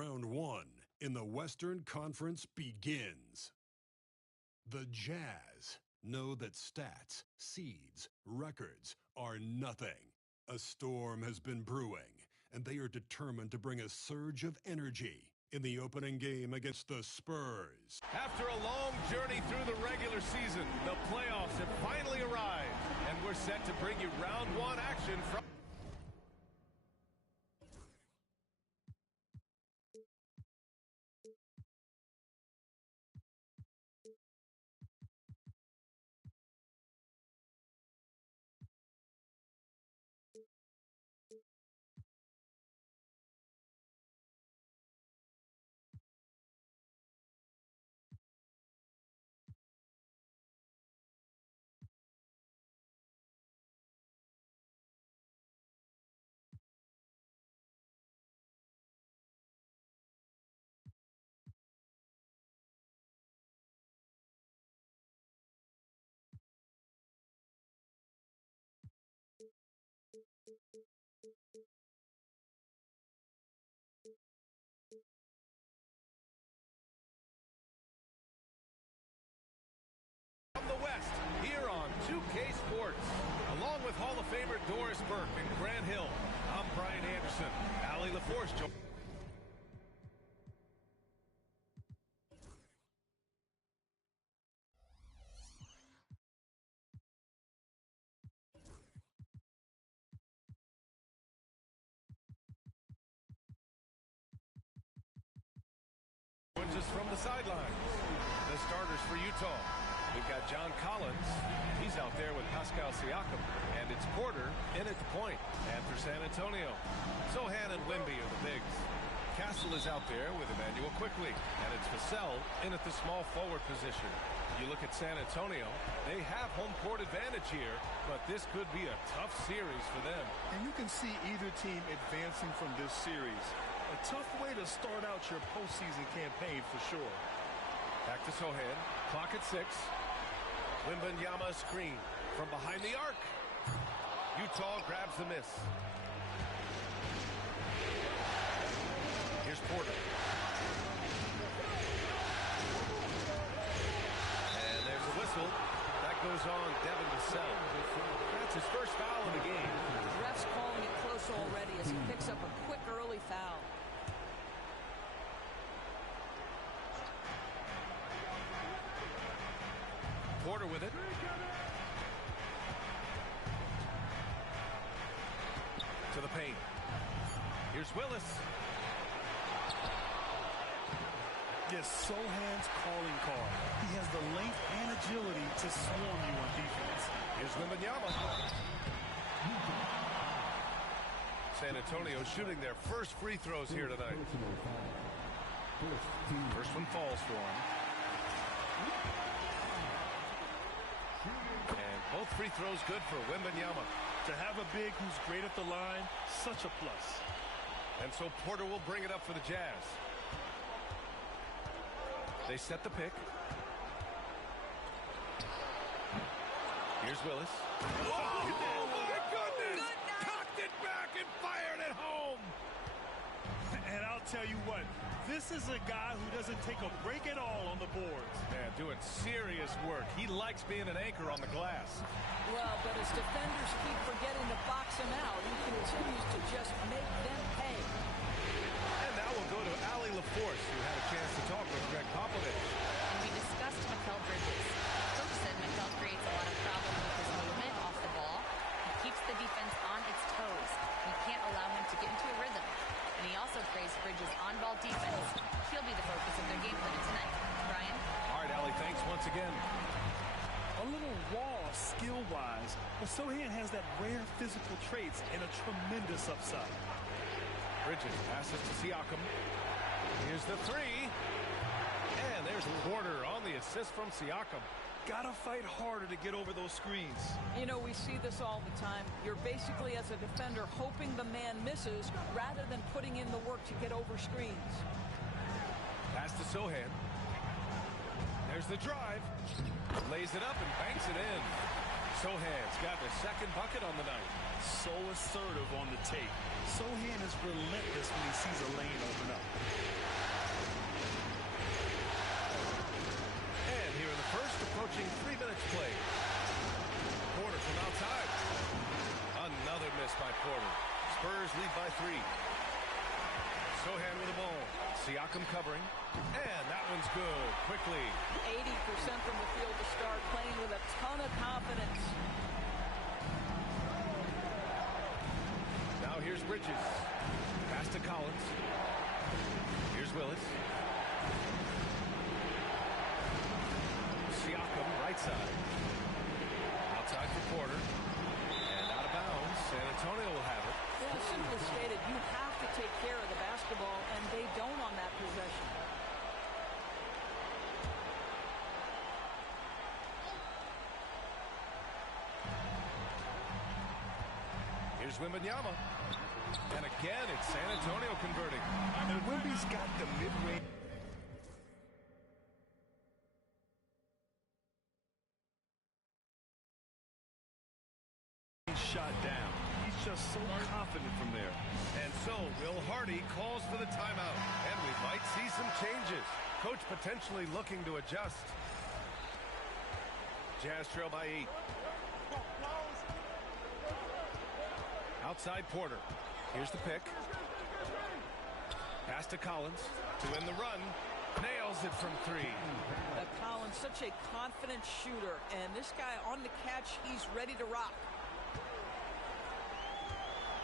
Round 1 in the Western Conference begins. The Jazz know that stats, seeds, records are nothing. A storm has been brewing, and they are determined to bring a surge of energy in the opening game against the Spurs. After a long journey through the regular season, the playoffs have finally arrived, and we're set to bring you round 1 action from the West here on 2K Sports. Along with Hall of Famer Doris Burke and Grant Hill, I'm Brian Anderson. Allie LaForce joins. Us from the sidelines. The starters for Utah. We've got John Collins. He's out there with Pascal Siakam. And it's Porter in at the point. And for San Antonio, Sohan and Wemby are the bigs. Castle is out there with Emmanuel Quickly. And it's Vassell in at the small forward position. You look at San Antonio, they have home court advantage here, but this could be a tough series for them. And you can see either team advancing from this series. A tough way to start out your postseason campaign for sure. Back to Sohan. Clock at 6. Wembanyama screen from behind the arc. Utah grabs the miss. Here's Porter. And there's a whistle. That goes on Devin Vassell. That's his first foul of the game. The ref's calling it close already as he picks up a quick early foul. Porter with it. To the paint. Here's Willis. Yes, Sohan's calling card. He has the length and agility to swarm you on defense. Here's Wembanyama. San Antonio shooting their first free throws here tonight. First one falls for him. And both free throws good for Wembanyama. To have a big who's great at the line, such a plus. And so Porter will bring it up for the Jazz. They set the pick. Here's Willis. Oh, my goodness! Cocked it back and fired it home. And I'll tell you what, this is a guy who doesn't take a break at all on the boards. Yeah, doing serious work. He likes being an anchor on the glass. Well, but his defenders keep forgetting to box him out. He continues to just make them pay. And now we'll go to Allie LaForce, who had a chance to talk with Greg Popovich. We discussed Mikal Bridges. Coach said Mikal creates a lot of problems with his movement off the ball. He keeps the defense on its toes. We can't allow him to get into a rhythm. And he also praised Bridges' on-ball defense. He'll be the focus of their game plan tonight. Brian? All right, Allie, thanks once again. A little raw skill-wise, but Sohan has that rare physical traits and a tremendous upside. Bridges passes to Siakam. Here's the three. And there's Porter on the assist from Siakam. Gotta fight harder to get over those screens. You know, we see this all the time. You're basically, as a defender, hoping the man misses rather than putting in the work to get over screens. Pass to Sohan. There's the drive. Lays it up and banks it in. Sohan's got the second bucket on the night. So assertive on the tape. Sohan is relentless when he sees a lane open up. And here in the first, approaching 3 minutes played. Porter from outside. Another miss by Porter. Spurs lead by 3. Sohan with the ball. Siakam covering. And that one's good. Quickly. 80% from the field to start, playing with a ton of confidence. Now here's Bridges. Pass to Collins. Here's Willis. Siakam, right side. Outside for Porter. And out of bounds. San Antonio will have it. Yeah, simply stated, you have to take care of the basketball, and they don't on that possession. Here's Wembanyama. And again, it's San Antonio converting. And Wemby's got the mid-range shot down. He's just so confident from there. And so Will Hardy calls for the timeout. And we might see some changes. Coach potentially looking to adjust. Jazz trail by 8. Outside Porter. Here's the pick. Pass to Collins to win the run. Nails it from 3. Collins, such a confident shooter, and this guy on the catch, he's ready to rock.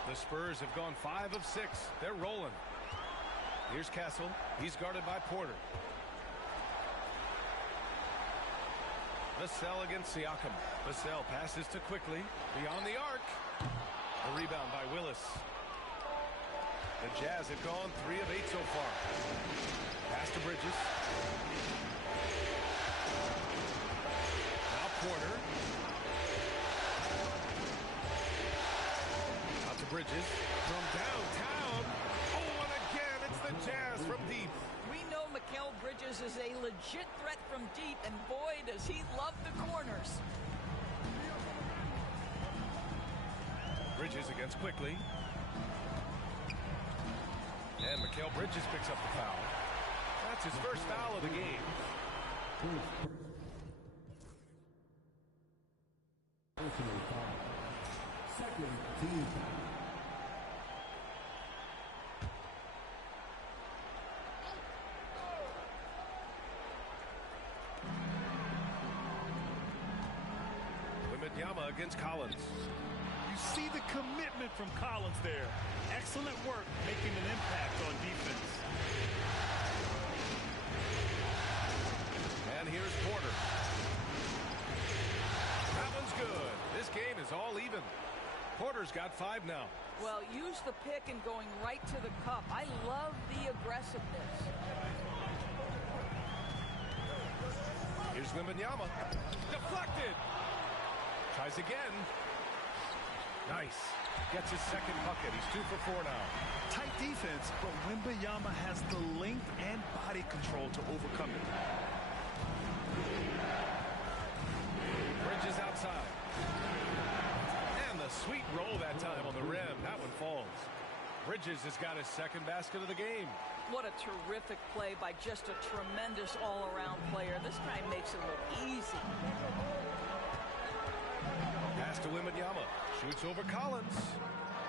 The Spurs have gone 5 of 6. They're rolling. Here's Castle. He's guarded by Porter. Vassell against Siakam. Vassell passes to Quickly. Beyond the arc. A rebound by Willis. The Jazz have gone 3 of 8 so far. Pass to Bridges. Now Porter. Out to Bridges. From downtown. Oh, and again, it's the Jazz from deep. We know Mikal Bridges is a legit threat from deep, and boy, does he love the corners. Bridges against Quickly. And Mikal Bridges picks up the foul. That's his first foul of the game. Second team. Wembanyama against Collins. You see the commitment from Collins there. Excellent work making an impact on defense. And here's Porter. That one's good. This game is all even. Porter's got 5 now. Well, use the pick and going right to the cup. I love the aggressiveness. Here's Wembanyama. Deflected. Tries again. Nice. Gets his second bucket. He's 2 for 4 now. Tight defense, but Wembanyama has the length and body control to overcome it. Bridges outside. And the sweet roll that time on the rim. That one falls. Bridges has got his second basket of the game. What a terrific play by just a tremendous all-around player. This guy makes it look easy. Pass to Wembanyama. Shoots over Collins.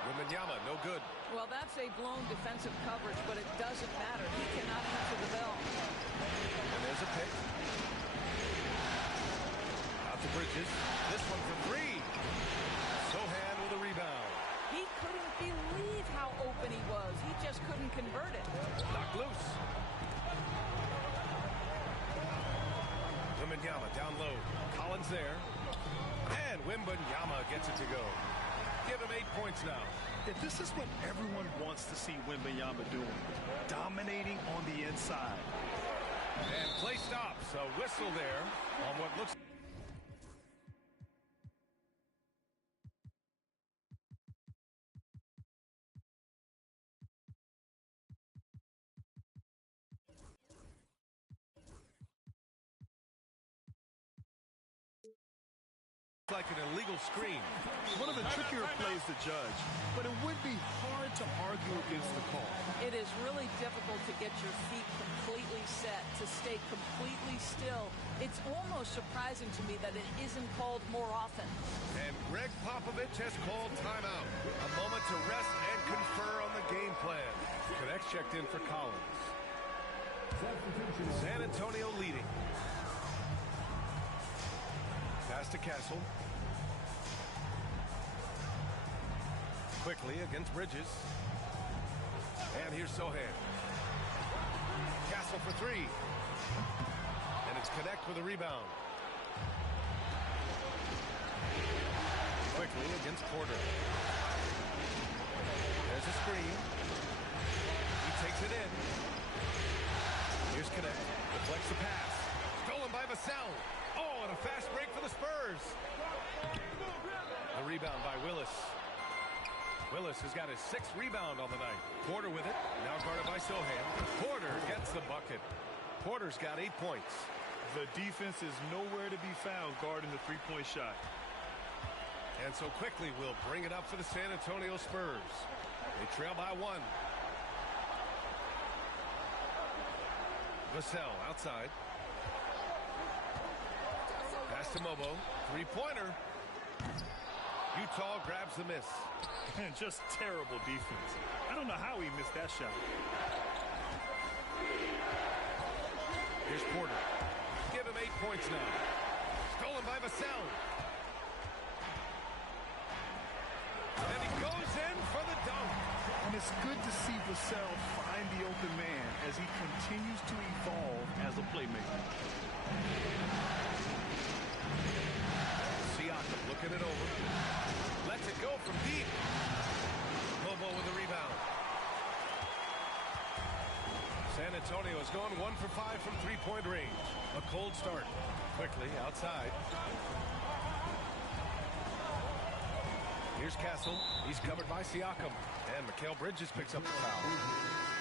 Wembanyama, no good. Well, that's a blown defensive coverage, but it doesn't matter. He cannot answer the bell. And there's a pick. Out to Bridges. This one for 3. Sohan with a rebound. He couldn't believe how open he was. He just couldn't convert it. Knocked loose. Wembanyama down low. Collins there. And Wembanyama gets it to go. Give him 8 points now. Yeah, this is what everyone wants to see Wembanyama doing. Dominating on the inside. And play stops. A whistle there on what looks like an elite illegal screen. One of the trickier plays to judge, but it would be hard to argue against the call. It is really difficult to get your feet completely set, to stay completely still. It's almost surprising to me that it isn't called more often. And Greg Popovich has called timeout. A moment to rest and confer on the game plan. Connects checked in for Collins. San Antonio leading. Pass to Castle. Quickly against Bridges. And here's Sohan. Castle for three. And it's Connect with a rebound. Quickly against Porter. There's a screen. He takes it in. Here's Connect. Deflects the pass. Stolen by Vassell. Oh, and a fast break for the Spurs. The rebound by Willis. Willis has got his 6th rebound on the night. Porter with it. Now guarded by Sohan. Porter gets the bucket. Porter's got 8 points. The defense is nowhere to be found guarding the three-point shot. And so quickly we'll bring it up for the San Antonio Spurs. They trail by 1. Vassell outside. Pass to Mobo. Three-pointer. Utah grabs the miss. And just terrible defense. I don't know how he missed that shot. Here's Porter. Give him 8 points now. Stolen by Vassell. And he goes in for the dunk. And it's good to see Vassell find the open man as he continues to evolve as a playmaker. Siakam looking it over. Lets it go from deep. Bobo with the rebound. San Antonio has gone 1 for 5 from three-point range. A cold start. Quickly outside. Here's Castle. He's covered by Siakam. And Mikal Bridges picks up the foul.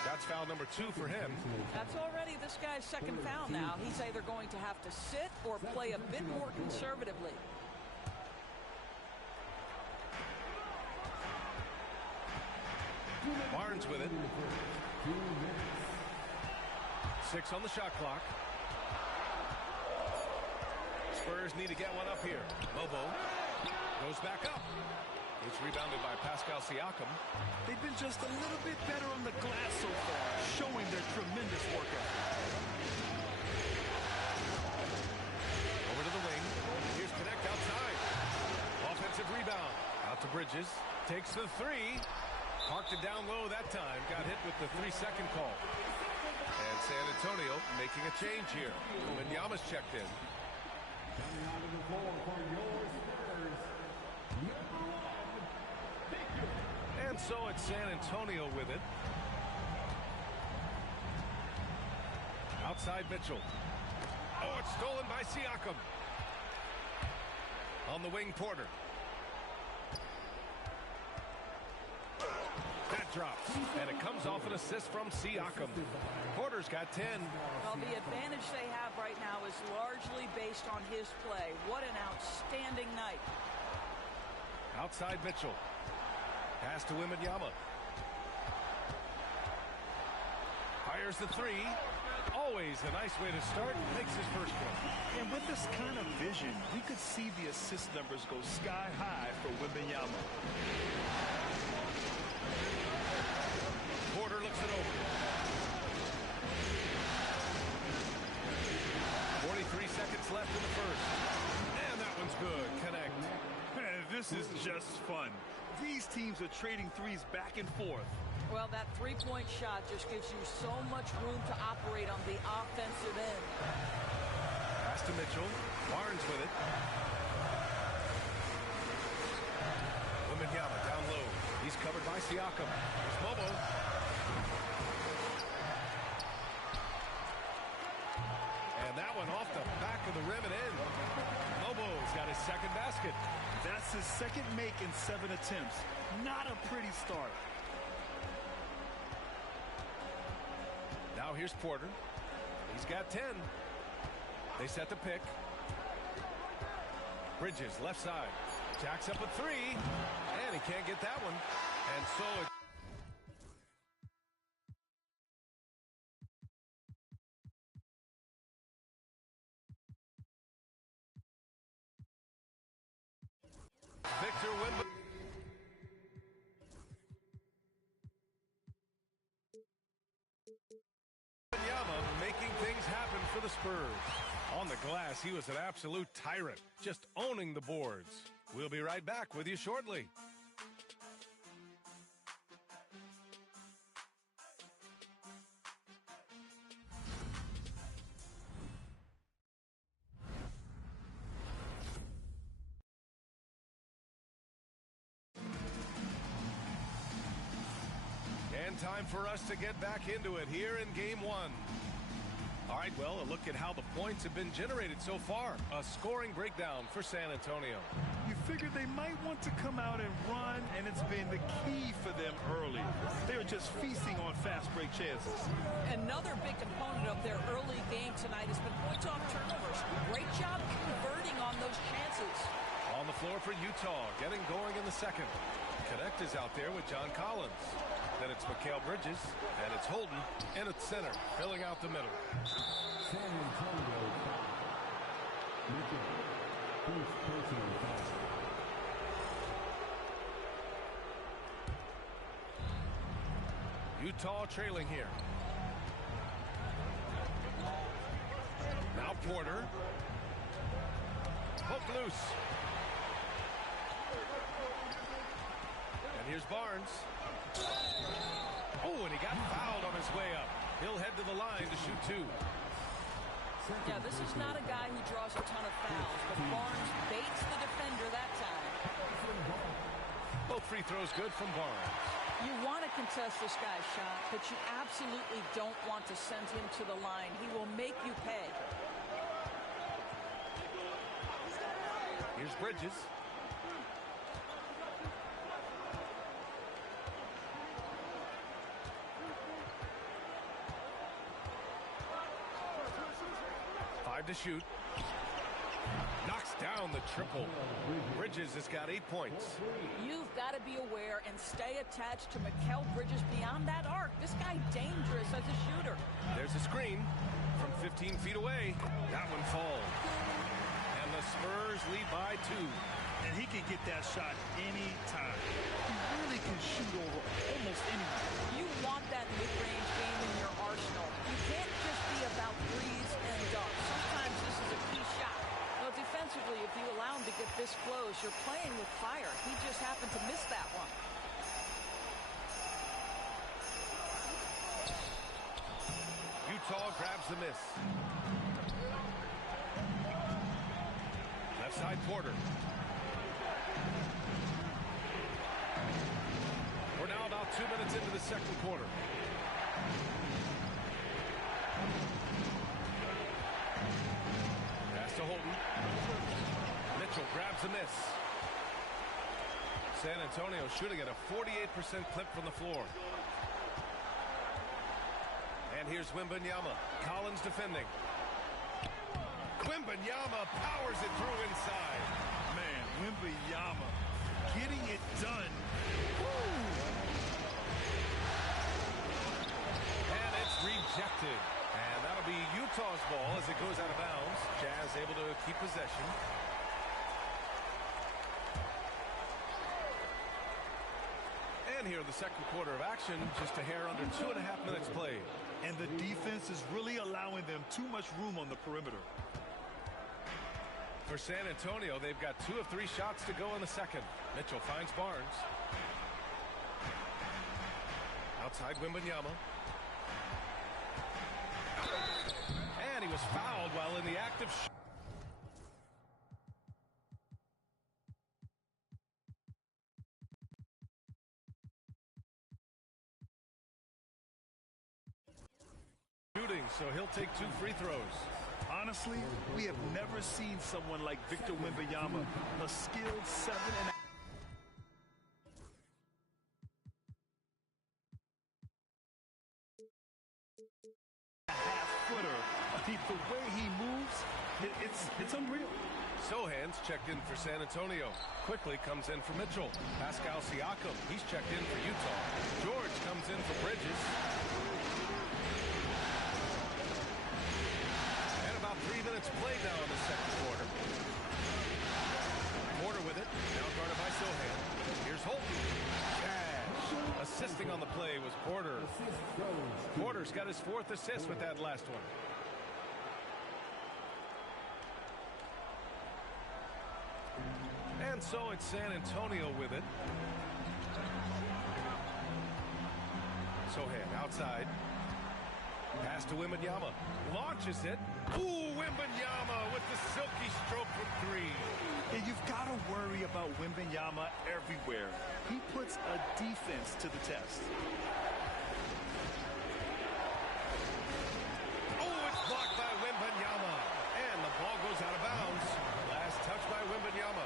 That's foul number 2 for him. That's already this guy's 2nd foul now. He's either going to have to sit or play a bit more conservatively. Barnes with it. 6 on the shot clock. Spurs need to get one up here. Lobo goes back up. It's rebounded by Pascal Siakam. They've been just a little bit better on the glass so far, showing their tremendous work ethic. Over to the wing. Here's Connect outside. Offensive rebound. Out to Bridges. Takes the 3. Parked it down low that time. Got hit with the 3-second call. And San Antonio making a change here. Wembanyama's checked in. And so it's San Antonio with it. Outside Mitchell. Oh, it's stolen by Siakam. On the wing, Porter. That drops, and it comes off an assist from Siakam. Porter's got 10. Well, the advantage they have right now is largely based on his play. What an outstanding night. Outside Mitchell. Pass to Wembanyama. Fires the 3. Always a nice way to start. Makes his first one. And with this kind of vision, we could see the assist numbers go sky high for Wembanyama. Porter looks it over. 43 seconds left in the first. And that one's good. Connect. Man, this is just fun. These teams are trading threes back and forth. Well, that three-point shot just gives you so much room to operate on the offensive end. Pass to Mitchell. Barnes with it. Wembanyama down low. He's covered by Siakam. Here's Mobo. And that one off the back of the rim and in. Mobo's got his 2nd basket. That's his 2nd make in 7 attempts. Not a pretty start. Now here's Porter. He's got 10. They set the pick. Bridges left side. Jacks up a three, and he can't get that one. And so it Victor Wembanyama making things happen for the Spurs. On the glass, he was an absolute tyrant, just owning the boards. We'll be right back with you shortly. And time for us to get back into it here in Game 1. All right, well, a look at how the points have been generated so far. A scoring breakdown for San Antonio. You figured they might want to come out and run, and it's been the key for them early. They're just feasting on fast break chances. Another big component of their early game tonight has been points off turnovers. Great job converting on those chances. On the floor for Utah, getting going in the second. Connect is out there with John Collins. Then it's Mikal Bridges, and it's Holden in at center, filling out the middle. San Antonio foul. Mitchell, first personal foul. Utah trailing here. Now Porter. Hook loose. And here's Barnes. Oh, and he got fouled on his way up. He'll head to the line to shoot two. Yeah, this is not a guy who draws a ton of fouls, but Barnes baits the defender that time. Both free throws good from Barnes. You want to contest this guy's shot, but you absolutely don't want to send him to the line. He will make you pay. Here's Bridges. To shoot. Knocks down the triple. Bridges has got 8 points. You've got to be aware and stay attached to Mikal Bridges beyond that arc. This guy dangerous as a shooter. There's a screen from 15 feet away. That one falls. And the Spurs lead by 2. And he can get that shot anytime. He really can shoot over almost anyone. You want that mid-range game in your arsenal. You can't just be about threes and dunks. Sometimes this is a key shot. Now, defensively, if you allow him to get this close, you're playing with fire. He just happened to miss that one. Utah grabs the miss. Left side Porter. We're now about 2 minutes into the second quarter. Pass to Holden. Mitchell grabs a miss. San Antonio shooting at a 48% clip from the floor. And here's Wembanyama. Collins defending. Wembanyama powers it through inside. Man, Wembanyama getting it done. Woo! And it's rejected. And that'll be Utah's ball as it goes out of bounds. Jazz able to keep possession. And here the second quarter of action, just a hair under 2.5 minutes played. And the defense is really allowing them too much room on the perimeter. For San Antonio, they've got 2 of 3 shots to go in the second. Mitchell finds Barnes. Outside Wembanyama. And he was fouled while in the act of shooting, so he'll take 2 free throws. Honestly, we have never seen someone like Victor Wembanyama, a skilled 7 and a half footer. The way he moves, It's unreal. Sohan's checked in for San Antonio. Quickly comes in for Mitchell. Pascal Siakam, he's checked in for Utah. George comes in for Bridges. And about 3 minutes played now in the second quarter. Porter with it, now guarded by Sohan. Here's Holton. Cash. Assisting on the play was Porter. Porter's got his 4th assist with that last one. And so it's San Antonio with it. Sohan outside. Pass to Wembanyama. Launches it. Ooh, Wembanyama with the silky stroke from 3. And you've got to worry about Wembanyama everywhere. He puts a defense to the test. Oh, it's blocked by Wembanyama. And the ball goes out of bounds. Last touch by Wembanyama.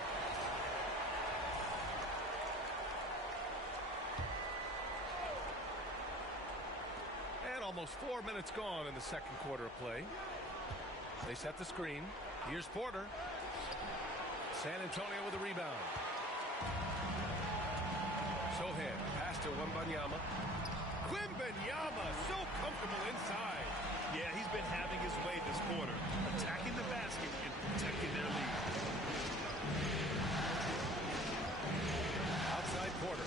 Almost 4 minutes gone in the second quarter of play. They set the screen. Here's Porter. San Antonio with a rebound. Sohan, pass to Wembanyama. Wembanyama, so comfortable inside. Yeah, he's been having his way this quarter, attacking the basket and protecting their lead. Outside Porter.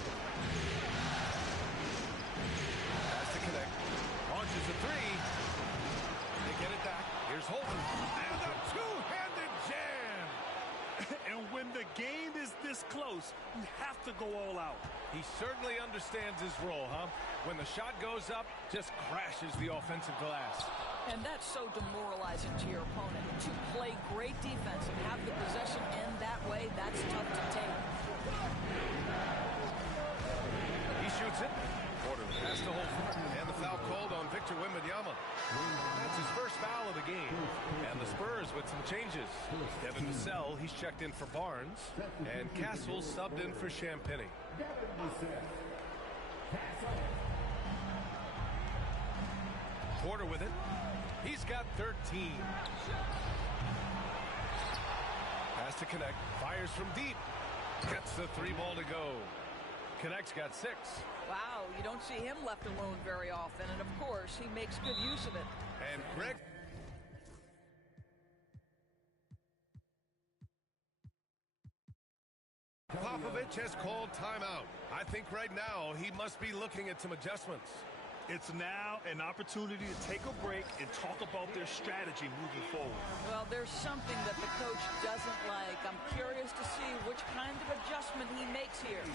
Pass to connect. Launches a 3. They get it back. Here's Holton. And a two-handed jam. And when the game is this close, you have to go all out. He certainly understands his role, huh? When the shot goes up, just crashes the offensive glass. And that's so demoralizing to your opponent. To play great defense and have the possession end that way, that's tough to take. He shoots it. Porter pass to Holton. And the foul called on Victor Wembanyama. That's his first foul of the game. And the Spurs with some changes. Devin Vassell, he's checked in for Barnes. And Castles subbed in for Champagny. Porter with it. He's got 13. Pass to connect. Fires from deep. Gets the 3 ball to go. Connect's got 6. Wow, you don't see him left alone very often, and of course, he makes good use of it. And Greg... Popovich has called timeout. I think right now he must be looking at some adjustments. It's now an opportunity to take a break and talk about their strategy moving forward. Well, there's something that the coach doesn't like. I'm curious to see which kind of adjustment he makes here.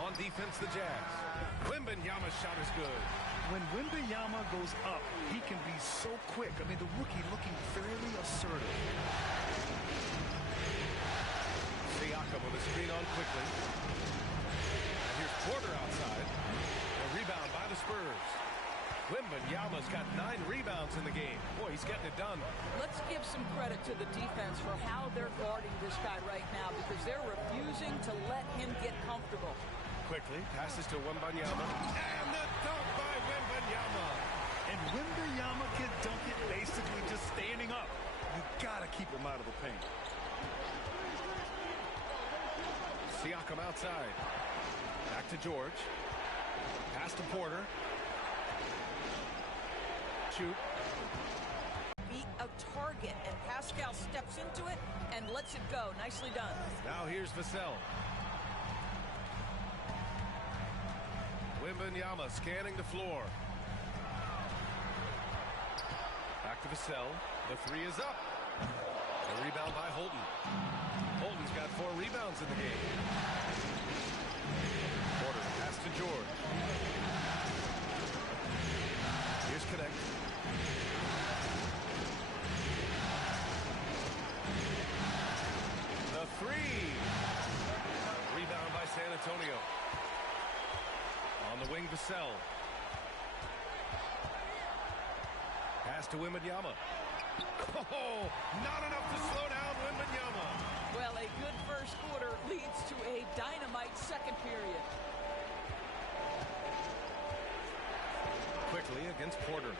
On defense, the Jazz. Wembanyama's shot is good. When Wembanyama goes up, he can be so quick. I mean, the rookie looking fairly assertive. Siakam with a screen on quickly. And here's Porter outside. A rebound by the Spurs. Wembanyama's got 9 rebounds in the game. Boy, he's getting it done. Let's give some credit to the defense for how they're guarding this guy right now, because they're refusing to let him get comfortable. Quickly, passes to Wembanyama. And the dunk by Wembanyama. And Wembanyama can dunk it basically just standing up. You gotta keep him out of the paint. Siakam outside. Back to George. Pass to Porter. Shoot. Beat a target, and Pascal steps into it and lets it go. Nicely done. Now here's Vassell. Wembanyama scanning the floor. Back to Vassell. The 3 is up. The rebound by Holton. Holton's got 4 rebounds in the game. Porter pass to George. Here's Connect. The 3. Rebound by San Antonio. On the wing, Vassell. Pass to Wembanyama. Oh, not enough to slow down Wembanyama. Well, Well, a good first quarter leads to a dynamite second period. Quickly against Porter.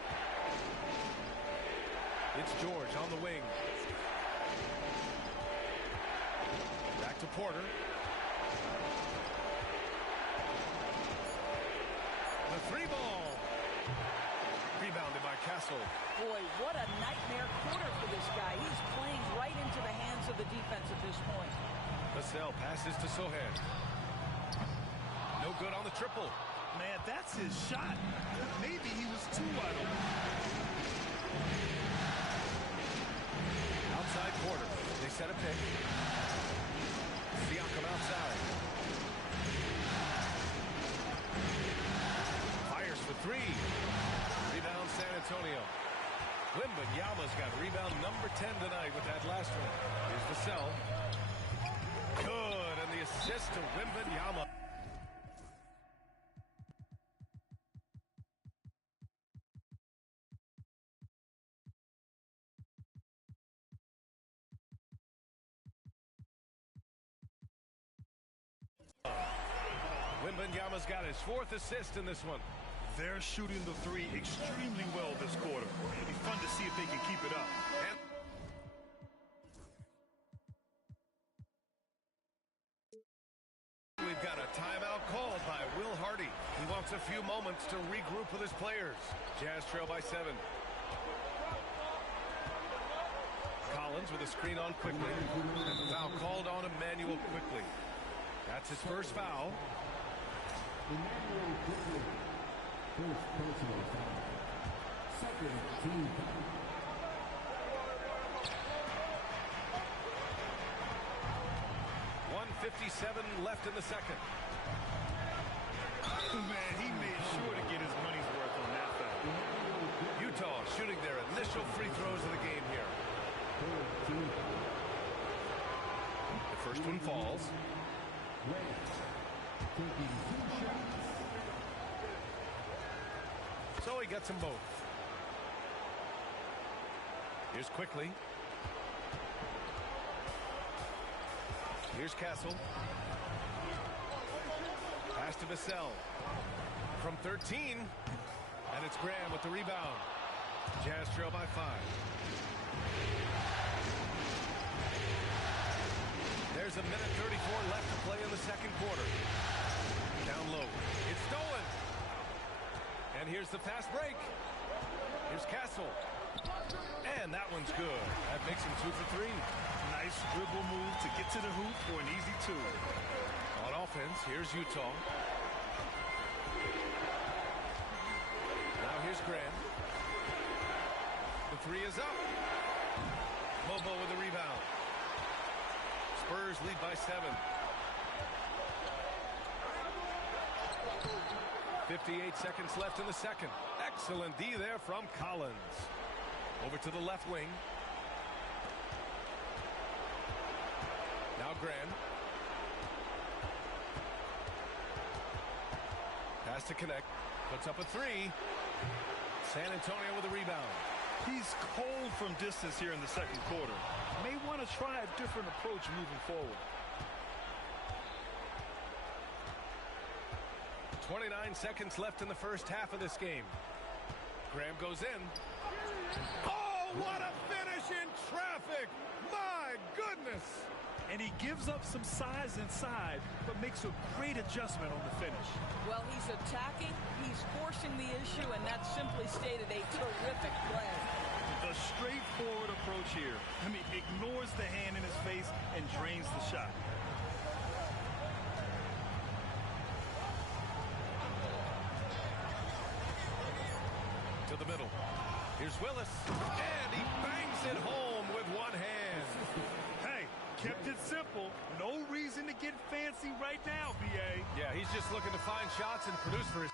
It's George on the wing. Back to Porter. The three ball. Rebounded by Castle. Boy, what a nightmare quarter for this guy. He's playing right into the hands of the defense at this point. Vassell passes to Sohan. No good on the triple. Man, that's his shot. Maybe he was too wide open. Outside Porter. They set a pick. Siakam outside. Fires for three. Rebound San Antonio. Wembanyama's got rebound number 10 tonight with that last one. Here's Vassell. Good, and the assist to Wembanyama. Wembanyama's got his fourth assist in this one. They're shooting the three extremely well this quarter. It'll be fun to see if they can keep it up. And we've got a timeout called by Will Hardy. He wants a few moments to regroup with his players. Jazz trail by 7. Collins with a screen on quickly. And the foul called on Emmanuel quickly. That's his first foul. Emmanuel Quickly. First personal foul. Second team foul. 1:57 left in the second. Man, he made sure to get his money's worth on that foul. Utah shooting their initial free throws of the game here. Third team foul. The first one falls. Red. Taking 2 shots. So he gets them both. Here's Quickly. Here's Castle. Pass to Vassell. From 13. And it's Graham with the rebound. Jazz trail by 5. There's a minute 34 left to play in the second quarter. Down low. It's stolen. And here's the fast break. Here's Castle. And that one's good. That makes him 2 for 3. Nice dribble move to get to the hoop for an easy 2. On offense, here's Utah. Now here's Graham. The 3 is up. Bobo with the rebound. Spurs lead by 7. 58 seconds left in the second. Excellent D there from Collins. Over to the left wing. Now Graham. Pass to connect. Puts up a 3. San Antonio with a rebound. He's cold from distance here in the second quarter. May want to try a different approach moving forward. 29 seconds left in the first half of this game. Graham goes in. Oh, what a finish in traffic! My goodness! And he gives up some size inside, but makes a great adjustment on the finish. Well, he's attacking, he's forcing the issue, and that's simply stated a terrific play. The straightforward approach here. I mean, ignores the hand in his face and drains the shot. To the middle. Here's Willis. And he bangs it home with one hand. Hey, kept it simple. No reason to get fancy right now, B.A. Yeah, he's just looking to find shots and produce for his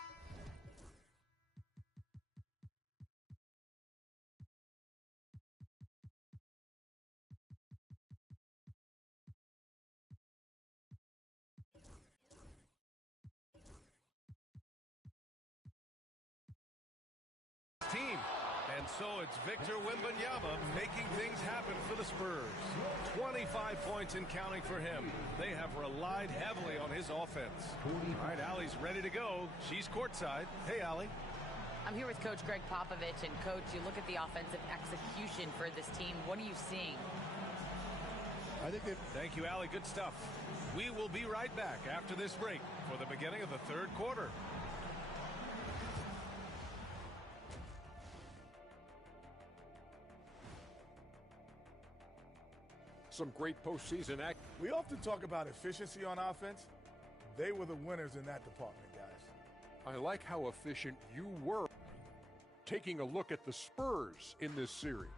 team. And So it's Victor Wembanyama making things happen for the Spurs. 25 points and counting for him. They have relied heavily on his offense. All right, Allie's ready to go. She's courtside. Hey, Allie. I'm here with Coach Greg Popovich. And, Coach, you look at the offensive execution for this team. What are you seeing? Thank you, Allie. Good stuff. We will be right back after this break for the beginning of the third quarter. Some great postseason act. We often talk about efficiency on offense. They were the winners in that department, guys. I like how efficient you were. Taking a look at the Spurs in this series.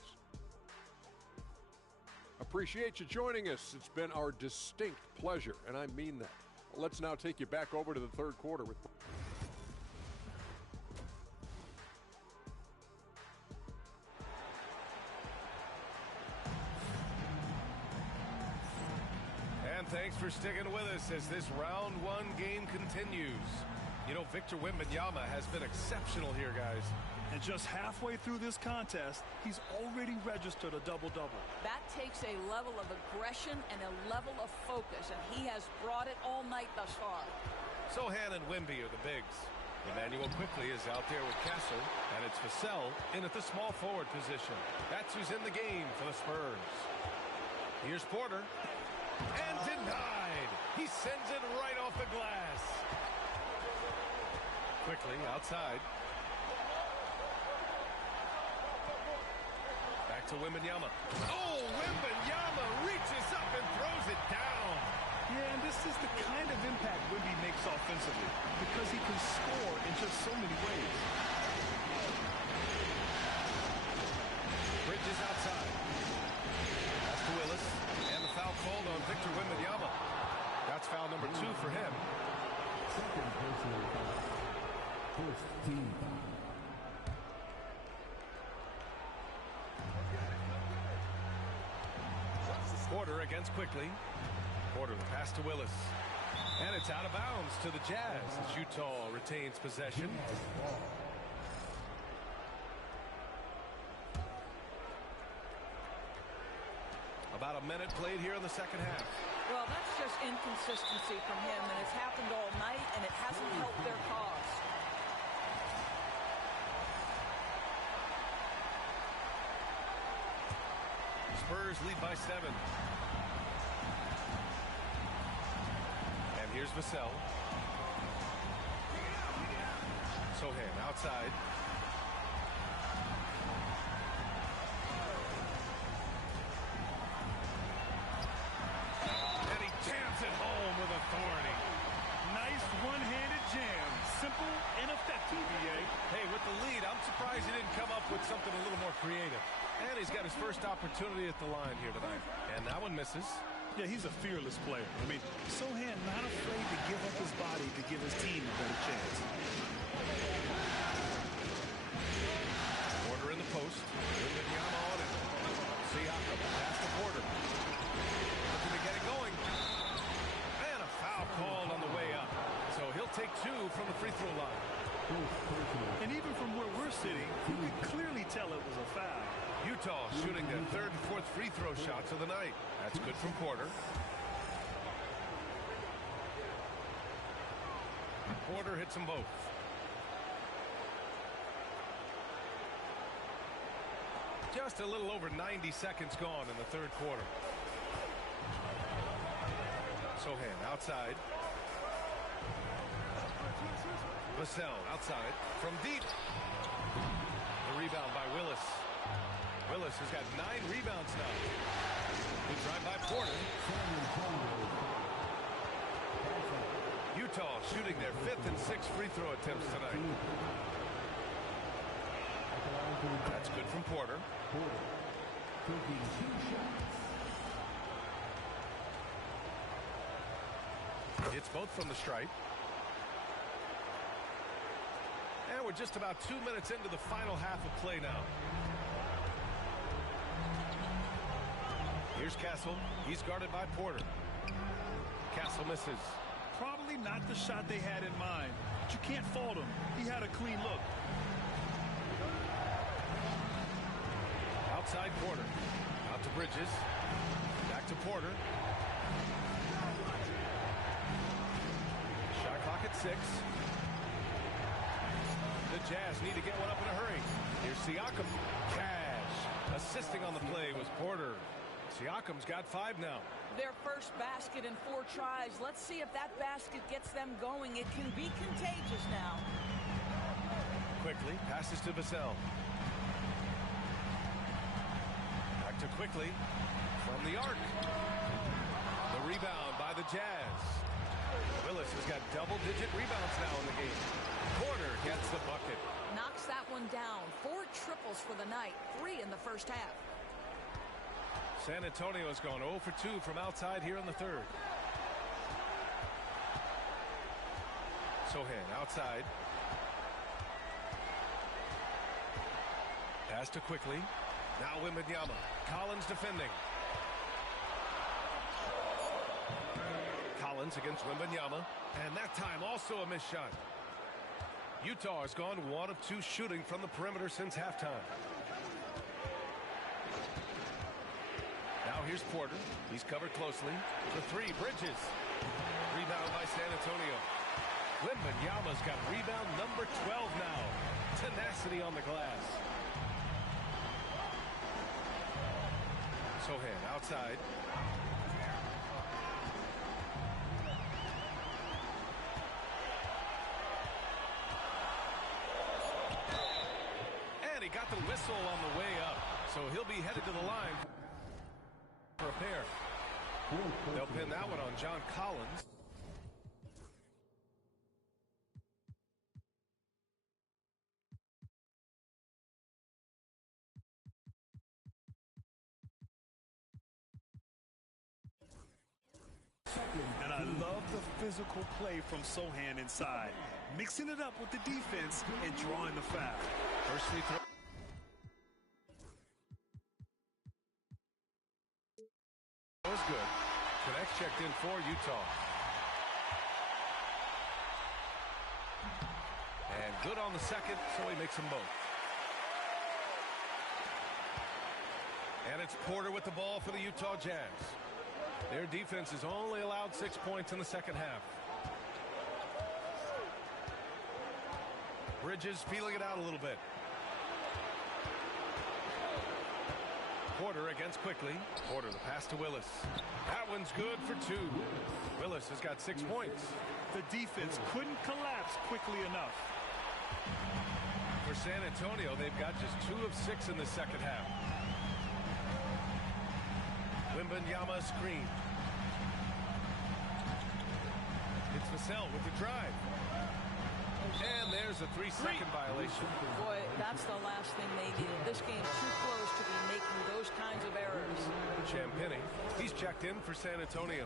Appreciate you joining us. It's been our distinct pleasure, and I mean that. Let's now take you back over to the third quarter with... And thanks for sticking with us as this round one game continues. You know, Victor Wembanyama has been exceptional here, guys. And just halfway through this contest, he's already registered a double-double. That takes a level of aggression and a level of focus, and he has brought it all night thus far. Sohan and Wemby are the bigs. Emmanuel quickly is out there with Castle, and it's Vassell in at the small forward position. That's who's in the game for the Spurs. Here's Porter. And denied. He sends it right off the glass. Quickly outside. Back to Wembanyama. Oh, Wembanyama reaches up and throws it down. Yeah, and this is the kind of impact Wemby makes offensively because he can score in just so many ways. Bridges outside. Pass to Willis. And the foul called on Victor Wembanyama. That's foul number 2 for him. Second personal foul. First team foul. Porter against quickly. Porter the pass to Willis. And it's out of bounds to the Jazz as Utah retains possession. About a minute played here in the second half. Well, that's just inconsistency from him, and it's happened all night, and it hasn't helped their cause. Spurs lead by 7. And here's Vassell. Sohan outside. And he jams it home with authority. Nice one-handed jam. Simple and effective, B.A. Hey, with the lead, I'm surprised he didn't come up with something a little more creative. And he's got his first opportunity at the line here tonight. And that one misses. Yeah, he's a fearless player. I mean, Sohan not afraid to give up his body to give his team a better chance. Porter in the post. Wembanyama on it. Siakam pass to Porter. Looking to get it going. And a foul called on the way up. So he'll take 2 from the free throw line. And even from where we're sitting, you can clearly tell it was a foul. Utah shooting their 3rd and 4th free throw shots of the night. That's good from Porter. Porter hits them both. Just a little over 90 seconds gone in the third quarter. Sohan outside. Vassell outside from deep. The rebound by Willis. Willis has got 9 rebounds now. Good drive by Porter. Utah shooting their 5th and 6th free throw attempts tonight. That's good from Porter. It's both from the stripe. And we're just about 2 minutes into the final half of play now. Here's Castle. He's guarded by Porter. Castle misses. Probably not the shot they had in mind, but you can't fault him. He had a clean look. Outside Porter. Out to Bridges. Back to Porter. Shot clock at 6. The Jazz need to get one up in a hurry. Here's Siakam. Cash. Assisting on the play was Porter. Siakam's got 5 now. Their first basket in 4 tries. Let's see if that basket gets them going. It can be contagious now. Quickly passes to Vassell. Back to Quickly from the arc. The rebound by the Jazz. Willis has got double-digit rebounds now in the game. Porter gets the bucket. Knocks that one down. 4 triples for the night. 3 in the first half. San Antonio has gone 0 for 2 from outside here in the third. Sohan outside. Pass to Quickly. Now Wembanyama. Collins defending. Collins against Wembanyama. And that time also a missed shot. Utah has gone 1 of 2 shooting from the perimeter since halftime. Now here's Porter. He's covered closely. The 3, Bridges. Rebound by San Antonio. Wembanyama's got rebound number 12 now. Tenacity on the glass. Sohan outside. And he got the whistle on the way up. So he'll be headed to the line for a pair. They'll pin that one on John Collins. And I love the physical play from Sohan inside, mixing it up with the defense and drawing the foul. First free throw. That was good. Connects checked in for Utah. And good on the second, so he makes them both. And it's Porter with the ball for the Utah Jazz. Their defense has only allowed 6 points in the second half. Bridges feeling it out a little bit. Porter against Quickly. Porter the pass to Willis. That one's good for 2. Willis has got 6 points. The defense couldn't collapse quickly enough. For San Antonio, they've got just 2 of 6 in the second half. Wembanyama screen. It's Vassell with the drive. And there's a 3-second violation. Boy, that's the last thing they needed. This game's too close to be making those kinds of errors. Champagnie, he's checked in for San Antonio.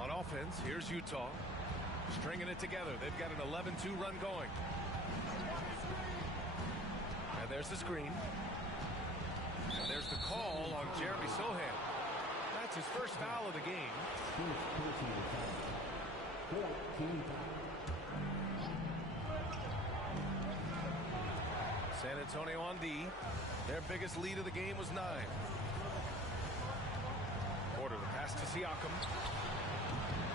On offense, here's Utah. Stringing it together. They've got an 11-2 run going. And there's the screen. And there's the call on Jeremy Sohan. That's his first foul of the game. San Antonio on D. Their biggest lead of the game was 9. Porter the pass to Siakam.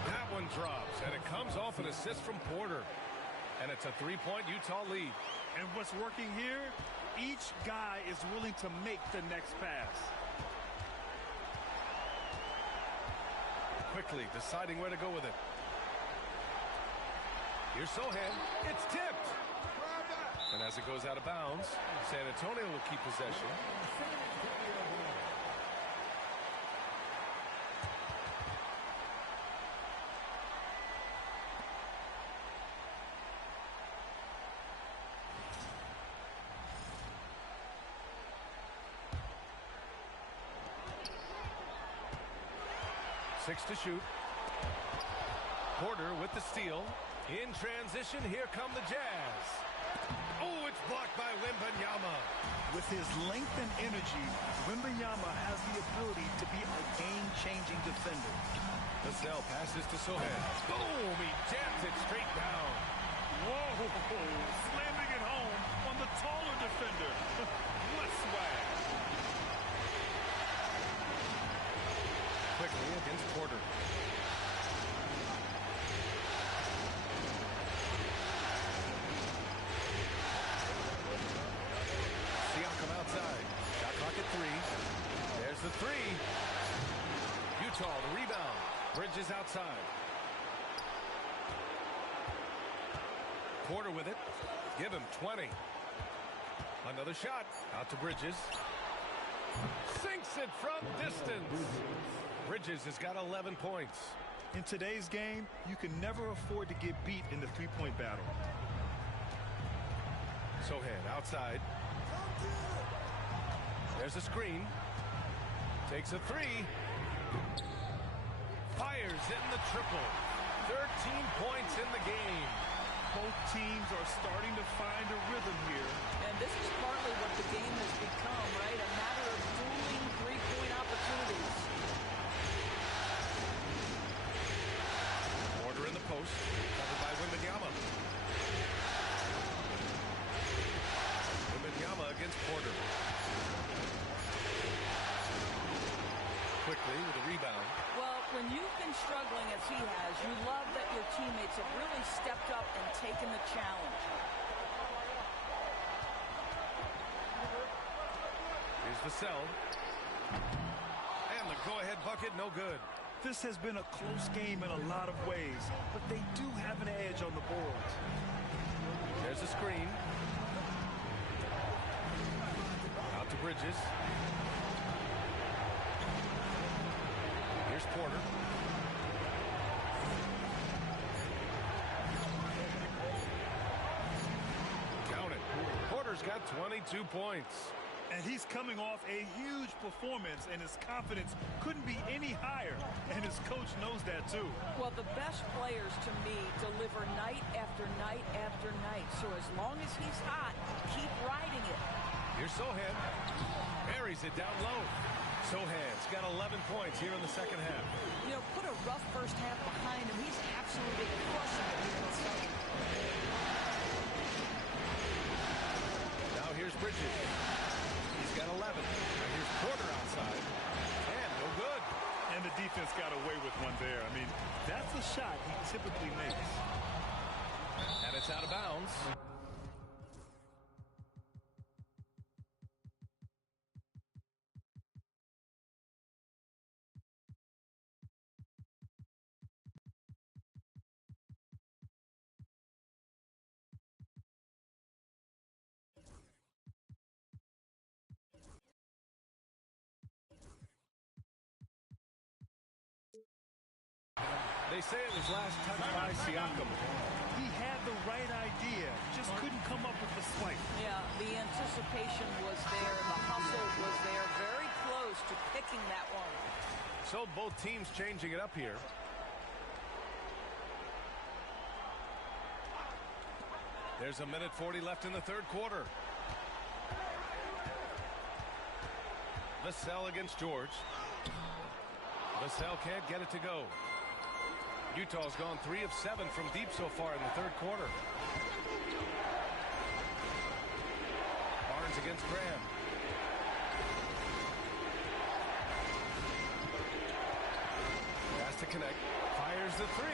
That one drops, and it comes off an assist from Porter. And it's a 3-point Utah lead. And what's working here? Each guy is willing to make the next pass. Quickly deciding where to go with it. Here's Sohan. It's tipped. And as it goes out of bounds, San Antonio will keep possession. Six to shoot. Porter with the steal. In transition, here come the Jazz. Oh, it's blocked by Wembanyama. With his length and energy, Wembanyama has the ability to be a game-changing defender. Vassell passes to Sohan. Boom, he jams it straight down. Whoa, slamming it home on the defender. What swag. Quickly against Porter. Siakam outside. Shot clock at 3. There's the 3. Utah, the rebound. Bridges outside. Porter with it. Give him 20. Another shot. Out to Bridges. Sinks it from distance. Bridges has got 11 points. In today's game, you can never afford to get beat in the three-point battle. Sohan outside. There's a screen. Takes a 3. Fires in the triple. 13 points in the game. Both teams are starting to find a rhythm here. And this is partly what the game has become, right? A matter of dueling three-point opportunities. Porter in the post. Covered by Wembanyama. Wembanyama against Porter. Quickly with a rebound. Well, when you've been struggling as he has, you love that your teammates have really stepped up and taken the challenge. Here's Vassell. And the go-ahead bucket, no good. This has been a close game in a lot of ways, but they do have an edge on the boards. There's a screen. Out to Bridges. Here's Porter. Count it. Porter's got 22 points. And he's coming off a huge performance, and his confidence couldn't be any higher. And his coach knows that, too. Well, the best players, to me, deliver night after night after night. So as long as he's hot, keep riding it. Here's Sohan. Buries it down low. Sohan's got 11 points here in the second half. You know, put a rough first half behind him. He's absolutely crushing it here in the second. Now here's Bridges. He's got 11. And here's Porter outside. And no good. And the defense got away with one there. I mean, that's a shot he typically makes. And it's out of bounds. They say it was last touched by Siakam. He had the right idea, just couldn't come up with the swipe. Yeah, the anticipation was there. The hustle was there. Very close to picking that one. So both teams changing it up here. There's a minute 40 left in the third quarter. Vassell against George. Vassell can't get it to go. Utah's gone 3 of 7 from deep so far in the third quarter. Barnes against Graham. Has to connect. Fires the 3.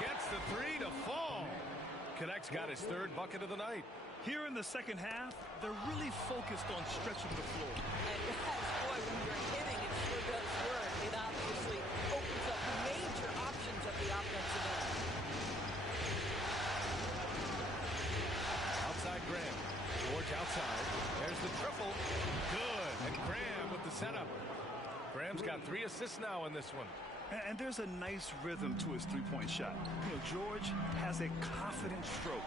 Gets the 3 to fall. Connect's got his third bucket of the night. Here in the second half, they're really focused on stretching the floor. And guys, boy, when you're hitting, it sure does work. It obviously opens up major options at the offensive end. Outside Graham. George outside. There's the triple. Good. And Graham with the setup. Graham's got 3 assists now in this one. And there's a nice rhythm to his three-point shot. You know, George has a confident stroke.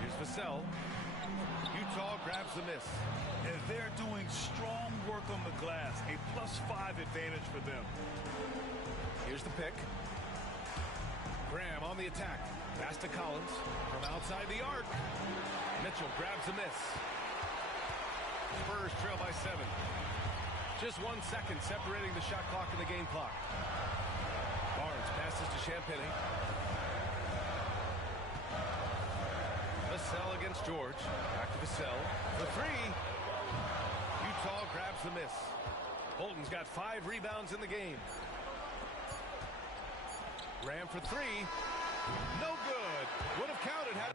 Here's Vassell. Utah grabs the miss. And they're doing strong work on the glass. A +5 advantage for them. Here's the pick. Graham on the attack. Pass to Collins from outside the arc. Mitchell grabs the miss. Spurs trail by 7. Just 1 second separating the shot clock and the game clock. Barnes passes to Champagny. Vassell against George. Back to Vassell for three. Utah grabs the miss. Holton's got 5 rebounds in the game. Graham for three. No good. Would have counted had.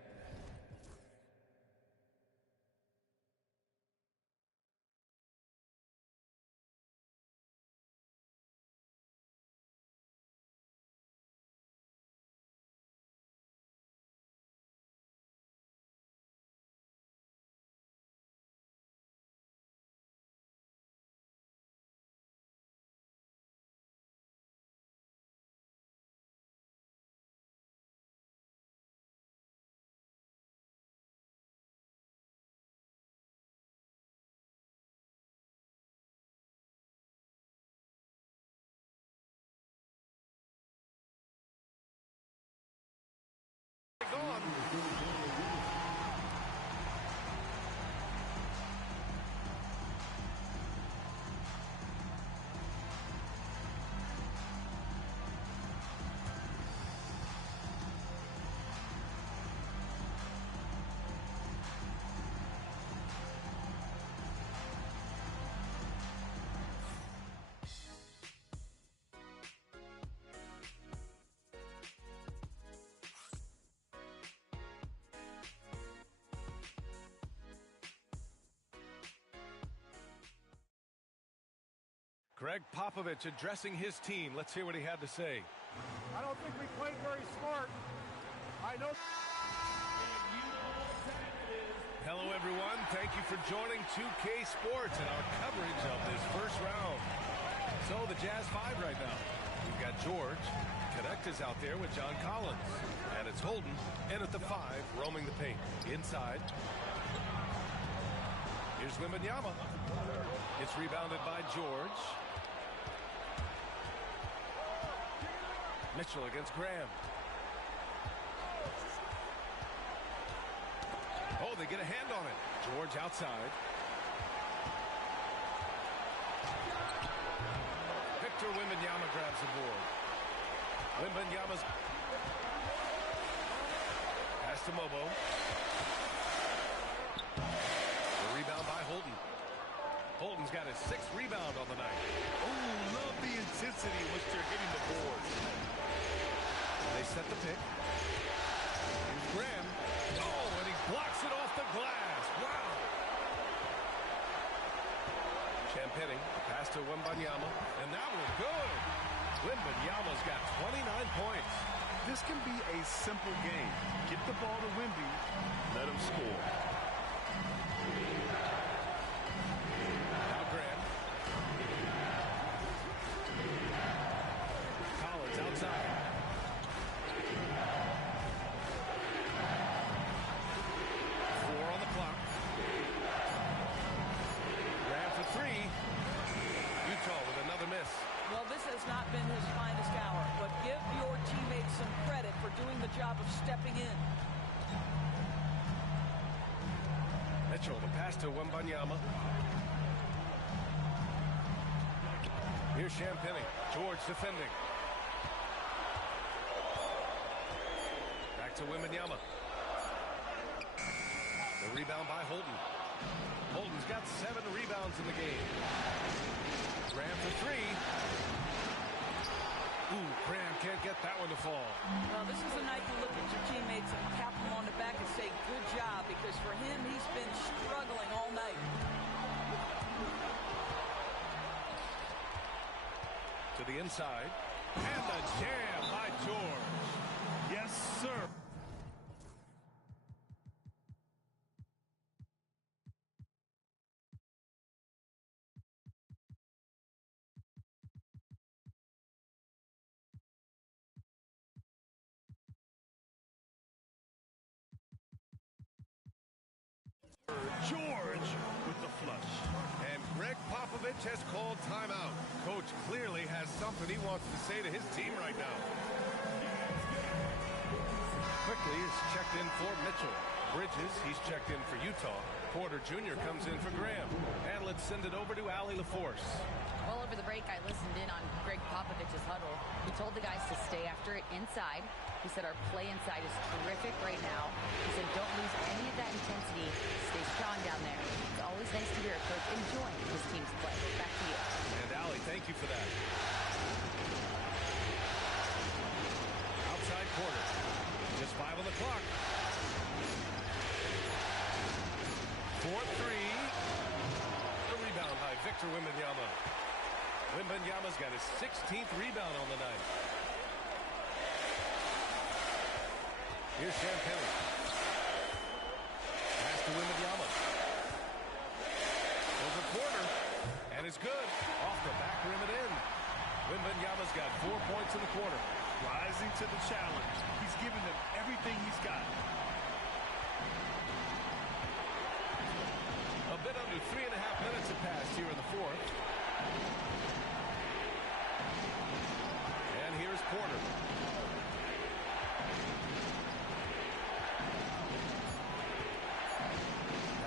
Gone. Greg Popovich addressing his team. Let's hear what he had to say. I don't think we played very smart. I know. Hello, everyone. Thank you for joining 2K Sports and our coverage of this first round. So the Jazz 5 right now. We've got George. Connect is out there with John Collins. And it's Holden in at the 5, roaming the paint. Inside. Here's Wembanyama. It's rebounded by George. Mitchell against Graham. Oh, they get a hand on it. George outside. Victor Wembanyama grabs the board. Wembanyama's pass to Mobo. The rebound by Holden. Holden's got his 6th rebound on the night. Oh, love the intensity in which they're hitting the boards. They set the pick. Here's Graham. Oh, and he blocks it off the glass. Wow. Champagny, pass to Wembanyama. And that was good. Wembanyama's got 29 points. This can be a simple game. Get the ball to Wemby, let him score. Now Graham. Collins outside. Well, this has not been his finest hour, but give your teammates some credit for doing the job of stepping in. Mitchell, the pass to Wembanyama. Here's Champagny. George defending. Back to Wembanyama. The rebound by Holden. Holden's got 7 rebounds in the game. Graham for three. Ooh, Graham can't get that one to fall. Well, this is a night to look at your teammates and tap them on the back and say, good job, because for him, he's been struggling all night. To the inside. And a jam by George. Yes, sir. George with the flush. And Greg Popovich has called timeout. Coach clearly has something he wants to say to his team right now. Quickly is checked in for Mitchell. Bridges, he's checked in for Utah. Porter Jr. comes in for Graham. And let's send it over to Allie LaForce. Well, over the break, I listened in on Greg Popovich's huddle. He told the guys to stay after it inside. He said our play inside is terrific right now. He said don't lose any of that intensity. Stay strong down there. It's always nice to hear a coach enjoying his team's play. Back to you. And Allie, thank you for that. Outside Porter. Just 5 on the clock. 4-3. The rebound by Victor Wembanyama. Wembanyama's got his 16th rebound on the night. Here's Champagnie. Pass to Wembanyama. Over Porter. And it's good. Off the back rim and in. Wembanyama's got 4 points in the quarter. Rising to the challenge. He's giving them everything he's got. A bit under 3.5 minutes have passed here in the fourth. And here's Porter.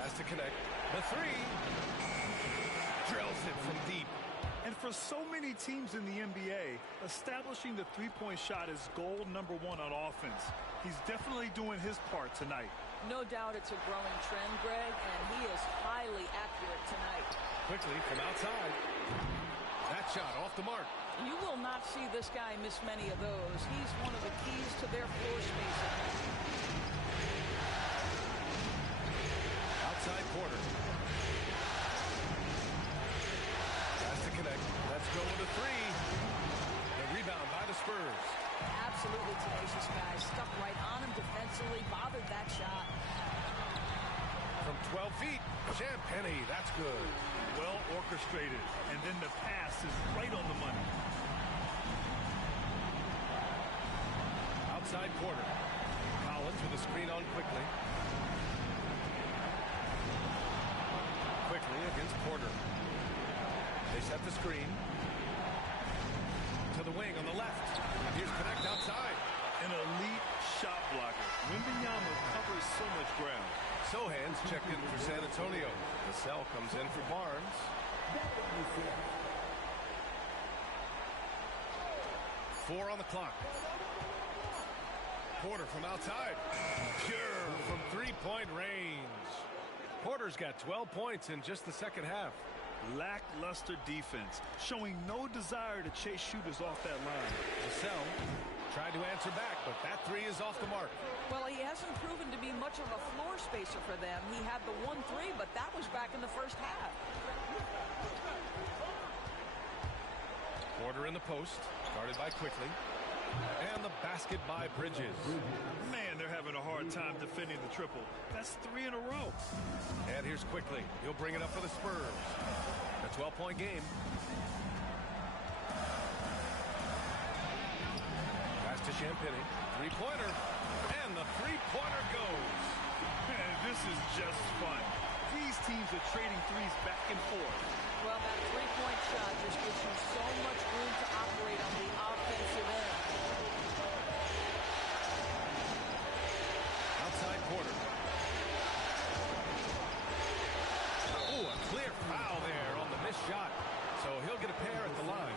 Has to connect. The three. Drills it from deep. And for so many teams in the NBA, establishing the three-point shot is goal number one on offense. He's definitely doing his part tonight. No doubt it's a growing trend, Greg, and he is highly accurate tonight. Quickly from outside. That shot off the mark. You will not see this guy miss many of those. He's one of the keys to their floor spacing. Outside Porter. Has to connect. Let's go with a three. The rebound by the Spurs. Absolutely tenacious guy. Stuck right on him defensively. Bothered that shot. From 12 feet. Champagnie. That's good. Well orchestrated. And then the pass is right on the money. Outside Porter. Collins with a screen on quickly. Quickly against Porter. They set the screen. To the wing on the left. Here's connect outside. An elite shot blocker. Wembanyama covers so much ground. Sohan's checked in for San Antonio. Vassell comes in for Barnes. Four on the clock. Porter from outside. Pure from three-point range. Porter's got 12 points in just the second half. Lackluster defense, showing no desire to chase shooters off that line. Vassell tried to answer back, but that three is off the mark. Well, he hasn't proven to be much of a floor spacer for them. He had the 1-3, but that was back in the first half. Porter in the post, guarded by Quickly. And the basket by Bridges. Man, they're having a hard time defending the triple. That's 3 in a row. And here's Quickly. He'll bring it up for the Spurs. A 12-point game. Pass to Champagnie. Three-pointer. And the three-pointer goes. Man, this is just fun. These teams are trading threes back and forth. Well, that three-point shot just gives you so much room to operate on the offensive end. Outside Porter. Oh, a clear foul there on the missed shot. So he'll get a pair at the line.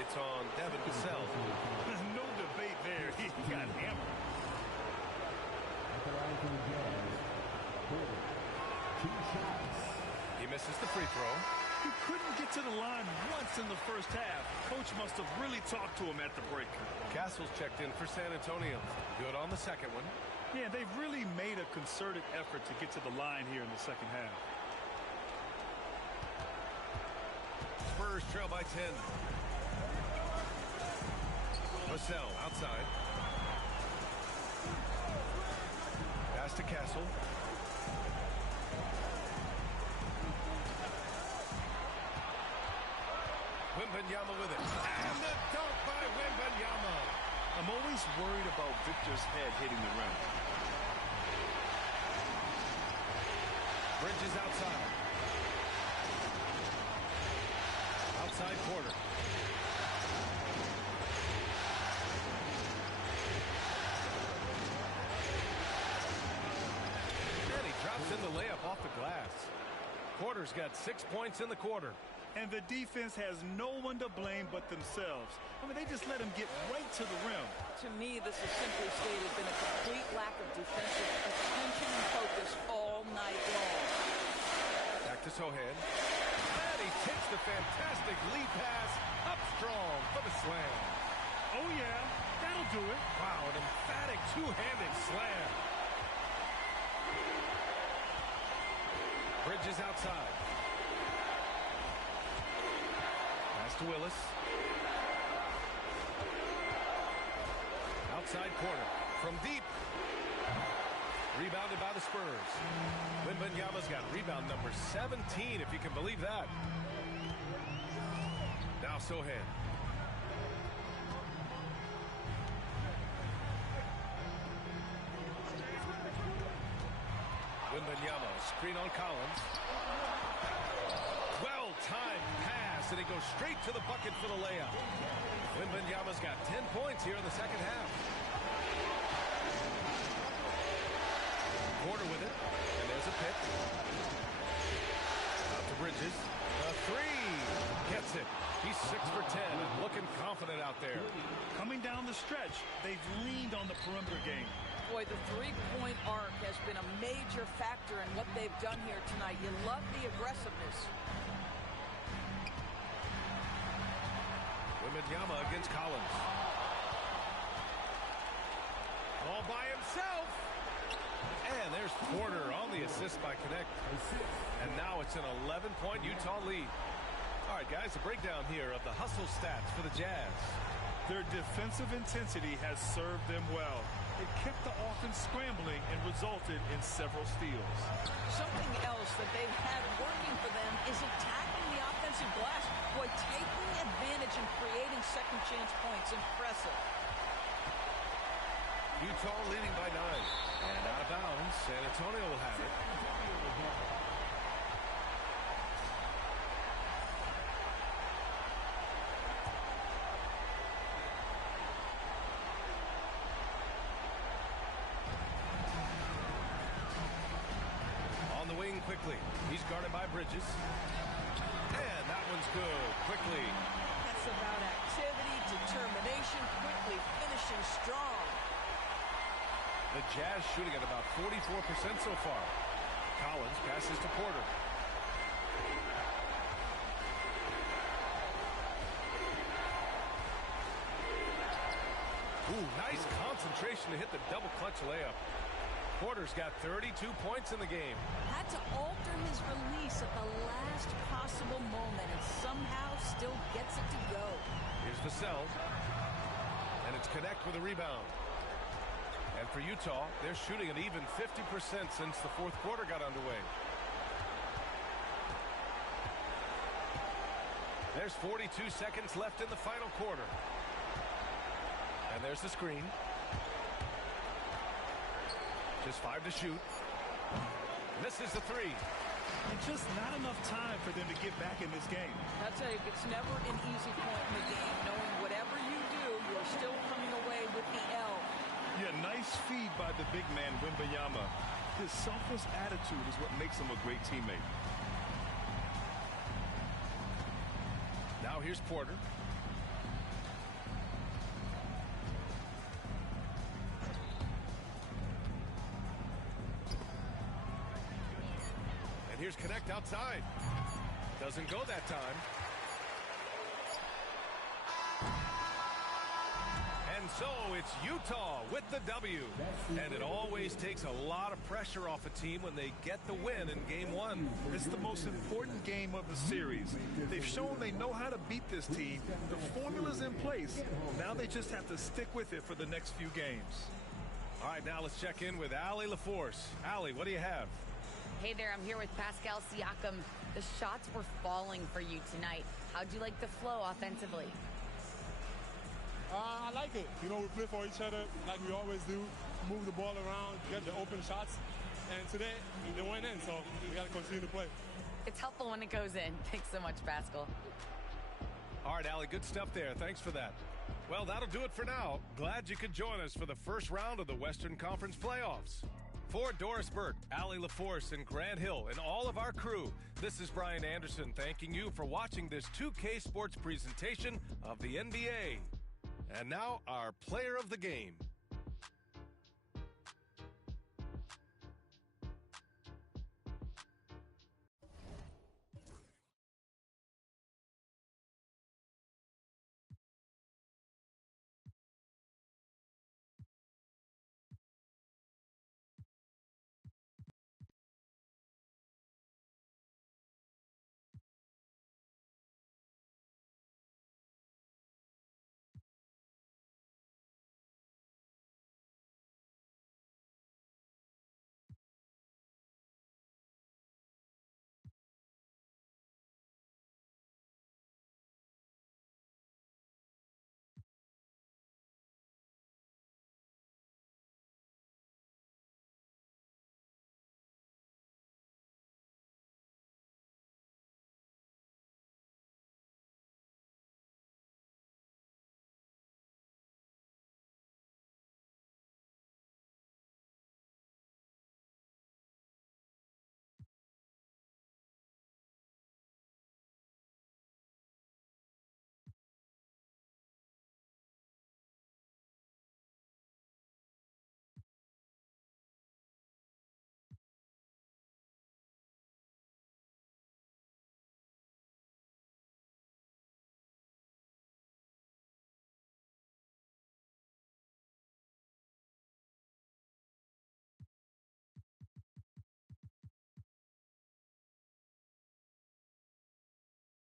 It's on Devin Vassell. No debate there. He got hammered. He misses the free throw. He couldn't get to the line once in the first half. Coach must have really talked to him at the break. Castle's checked in for San Antonio. Good on the second one. Yeah, they've really made a concerted effort to get to the line here in the second half. Spurs trail by 10. Vassell outside. Pass to Castle. Wembanyama with it. And the dunk by Wembanyama. I'm always worried about Victor's head hitting the rim. Bridges outside. Outside quarter. And he drops in the layup off the glass. Porter's got 6 points in the quarter. And the defense has no one to blame but themselves. I mean, they just let him get right to the rim. To me, this has simply stated been a complete lack of defensive attention and focus all night long. Back to Sohan. And he takes the fantastic lead pass up strong for the slam. Oh, yeah, that'll do it. Wow, an emphatic two-handed slam. Bridges outside. Pass to Willis. Outside corner from deep. Rebounded by the Spurs. Wembanyama's got rebound number 17, if you can believe that. Now Sohan. Wembanyama, screen on Collins. Well-timed pass, and he goes straight to the bucket for the layup. Wembanyama's got 10 points here in the second half. Porter with it, and there's a pick. Out to Bridges. A three. Gets it. He's 6 for 10 and looking confident out there. Coming down the stretch, they've leaned on the perimeter game. Boy, the three-point arc has been a major factor in what they've done here tonight. You love the aggressiveness. Wembanyama against Collins. All by himself. And there's Porter on the assist by Connect. And now it's an 11-point Utah lead. All right, guys, a breakdown here of the hustle stats for the Jazz. Their defensive intensity has served them well. It kept the offense scrambling and resulted in several steals. Something else that they've had working for them is attacking the offensive glass. Boy, taking advantage and creating second chance points. Impressive. Utah leading by 9. And out of bounds, San Antonio will have it. On the wing quickly. He's guarded by Bridges. And that one's good. Quickly. That's about activity, determination, quickly finishing strong. The Jazz shooting at about 44% so far. Collins passes to Porter. Ooh, nice concentration to hit the double clutch layup. Porter's got 32 points in the game. Had to alter his release at the last possible moment and somehow still gets it to go. Here's Vassell. And it's Connect with a rebound. And for Utah, they're shooting an even 50% since the fourth quarter got underway. There's 42 seconds left in the final quarter. And there's the screen. Just 5 to shoot. Misses the three. And just not enough time for them to get back in this game. I'll tell you, it's never an easy point in the game, knowing whatever you do, you're still coming away with the L. Yeah, nice feed by the big man, Wembanyama. His selfless attitude is what makes him a great teammate. Now here's Porter. And here's Connect outside. Doesn't go that time. And So it's Utah with the W. And it always takes a lot of pressure off a team when they get the win in game one. It's the most important game of the series. They've shown they know how to beat this team. The formula's in place. Now they just have to stick with it for the next few games. All right, now let's check in with Allie LaForce. Allie, what do you have? Hey there, I'm here with Pascal Siakam. The shots were falling for you tonight. How'd you like the flow offensively? I like it. You know, we play for each other like we always do. Move the ball around, get the open shots. And today, they went in, so we got to continue to play. It's helpful when it goes in. Thanks so much, Pascal. All right, Allie, good stuff there. Thanks for that. Well, that'll do it for now. Glad you could join us for the first round of the Western Conference playoffs. For Doris Burke, Allie LaForce, and Grant Hill, and all of our crew, this is Brian Anderson thanking you for watching this 2K Sports presentation of the NBA. And now, our player of the game.